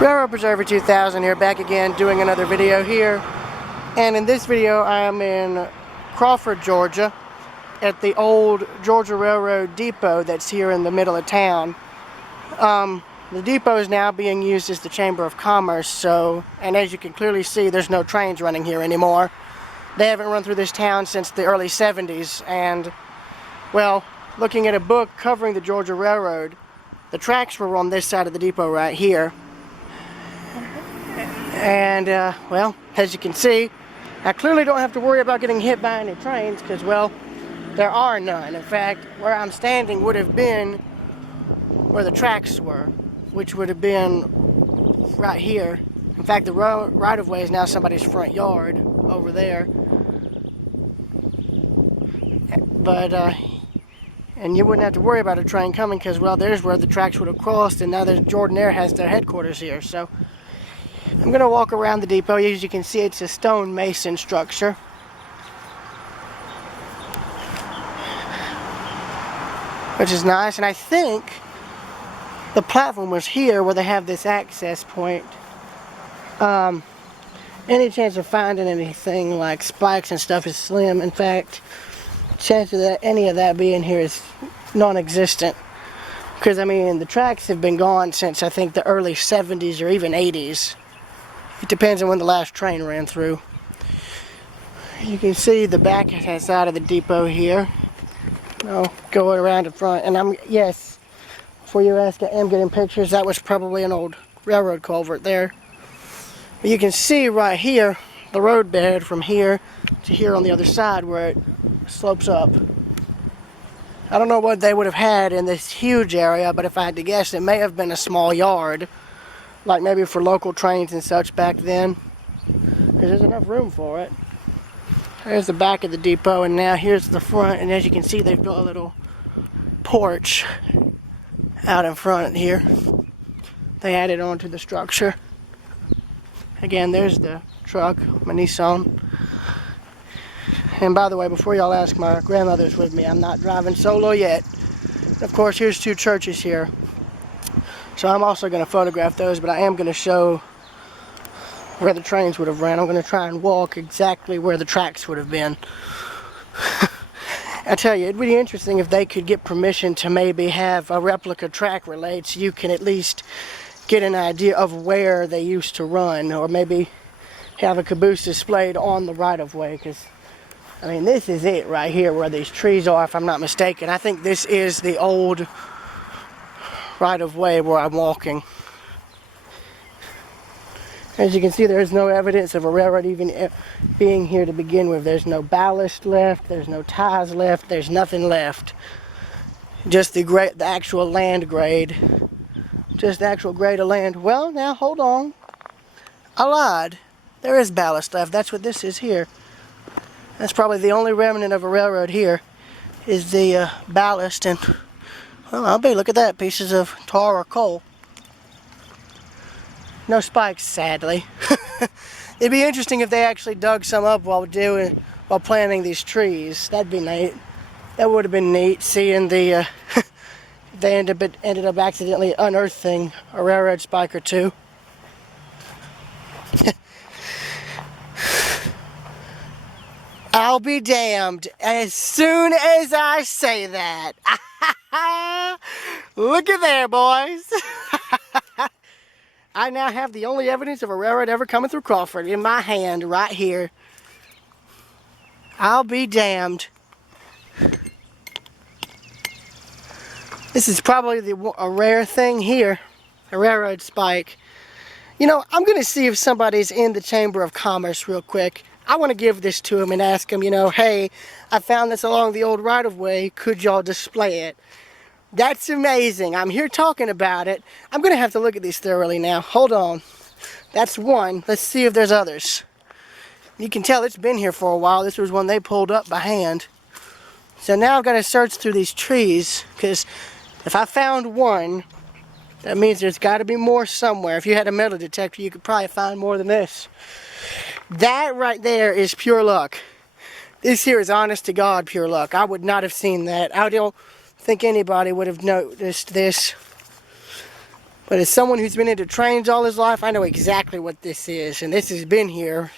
Railroad Preserver 2000 here, back again doing another video here. And in this video I am in Crawford, Georgia at the old Georgia Railroad depot that's here in the middle of town. The depot is now being used as the Chamber of Commerce, and as you can clearly see, there's no trains running here anymore. They haven't run through this town since the early 70s, and well, looking at a book covering the Georgia Railroad, the tracks were on this side of the depot right here. And, well, as you can see, I clearly don't have to worry about getting hit by any trains because, well, there are none. In fact, where I'm standing would have been where the tracks were, which would have been right here. In fact, the right-of-way is now somebody's front yard over there. But, and you wouldn't have to worry about a train coming because, well, there's where the tracks would have crossed, and now Jordan Air has their headquarters here. So I'm going to walk around the depot. As you can see, it's a stone mason structure. Which is nice, and I think the platform was here where they have this access point. Any chance of finding anything like spikes and stuff is slim. In fact, chance of any of that being here is non-existent. Because, I mean, the tracks have been gone since, I think, the early 70s or even 80s. It depends on when the last train ran through. You can see the back side of the depot here. I'll go around in front. And yes, before you ask, I am getting pictures. That was probably an old railroad culvert there. But you can see right here, the road bed from here to here on the other side where it slopes up. I don't know what they would have had in this huge area, but if I had to guess, it may have been a small yard. Like maybe for local trains and such back then, because there's enough room for it. There's the back of the depot, and now here's the front, and as you can see, they've built a little porch out in front here. They added on to the structure. Again, there's the truck, my Nissan. And by the way, before y'all ask, my grandmother's with me. I'm not driving solo yet. Of course, here's two churches here. So I'm also going to photograph those, but I am going to show where the trains would have ran. I'm going to try and walk exactly where the tracks would have been. I tell you, it'd be interesting if they could get permission to maybe have a replica track relayed so you can at least get an idea of where they used to run, or maybe have a caboose displayed on the right-of-way, because, I mean, this is it right here where these trees are, if I'm not mistaken. I think this is the old right-of-way where I'm walking. As you can see, there's no evidence of a railroad even being here to begin with. There's no ballast left, there's no ties left, there's nothing left. Just the actual land grade. Just the actual grade of land. Well, now, hold on. I lied. There is ballast left. That's what this is here. That's probably the only remnant of a railroad here, is the ballast. And well, I'll be, look at that, pieces of tar or coal. No spikes, sadly. It'd be interesting if they actually dug some up while planting these trees. That'd be neat. That would have been neat, seeing the they ended up accidentally unearthing a railroad spike or two. I'll be damned as soon as I say that. Look at there, boys. I now have the only evidence of a railroad ever coming through Crawford in my hand right here. I'll be damned. This is probably a rare thing here, a railroad spike. You know, I'm going to see if somebody's in the Chamber of Commerce real quick. I want to give this to them and ask them, you know, hey, I found this along the old right-of-way. Could y'all display it? That's amazing. I'm here talking about it. I'm going to have to look at these thoroughly now. Hold on. That's one. Let's see if there's others. You can tell it's been here for a while. This was one they pulled up by hand. So now I've got to search through these trees, because if I found one, that means there's got to be more somewhere. If you had a metal detector, you could probably find more than this. That right there is pure luck. This here is honest to God pure luck. I would not have seen that. I don't think anybody would have noticed this. But as someone who's been into trains all his life, I know exactly what this is. And this has been here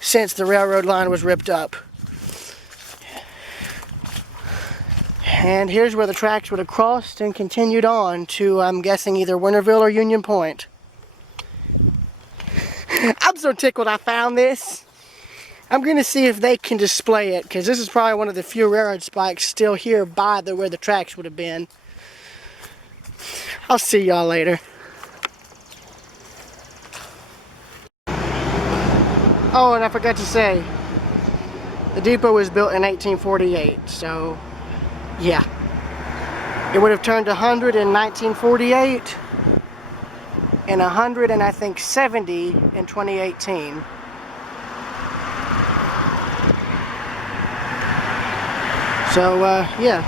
since the railroad line was ripped up. And here's where the tracks would have crossed and continued on to, I'm guessing, either Winterville or Union Point. I'm so tickled I found this. I'm going to see if they can display it, because this is probably one of the few railroad spikes still here by where the tracks would have been. I'll see y'all later. Oh, and I forgot to say, the depot was built in 1848, so yeah. It would have turned 100 in 1948, and 100 and I think 70 in 2018. So, yeah.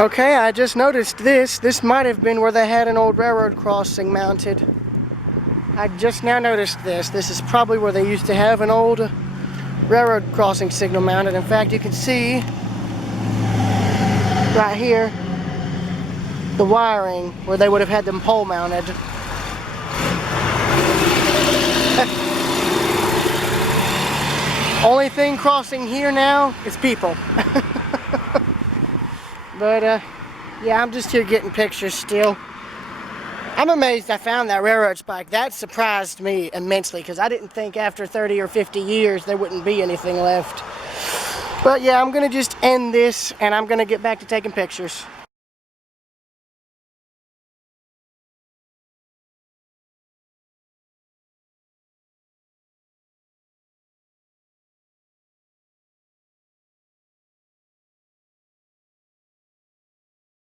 Okay, I just noticed this. This might have been where they had an old railroad crossing mounted. I just now noticed this. This is probably where they used to have an old railroad crossing signal mounted. In fact, you can see right here the wiring where they would have had them pole mounted. Only thing crossing here now is people. But yeah, I'm just here getting pictures still. I'm amazed I found that railroad spike. That surprised me immensely, because I didn't think after 30 or 50 years there wouldn't be anything left. But yeah, I'm going to just end this, and I'm going to get back to taking pictures.